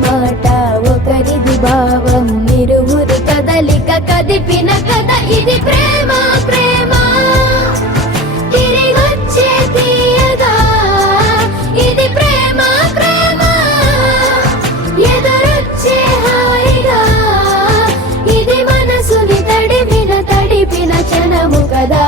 మాట ఒకరిది భావం ఇరువురి కదలిక కదిపిన కథ ఇది ప్రేమ ప్రేమ తిరిగొచ్చే తీయగా ఇది ప్రేమ ప్రేమ ఎదురొచ్చే హాయిగా ఇది మనసుని తడిపిన క్షణము కదా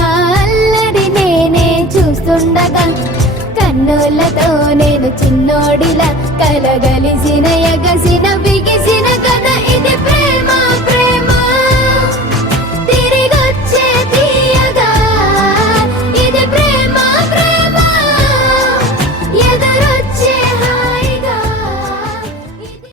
అల్లరి నేనే చూస్తుండగా కన్నులతో నేను చిన్నోడిలా కలగలిసిన ఎగసిన బిగిసిన కథ ఇది ప్రేమ ప్రేమ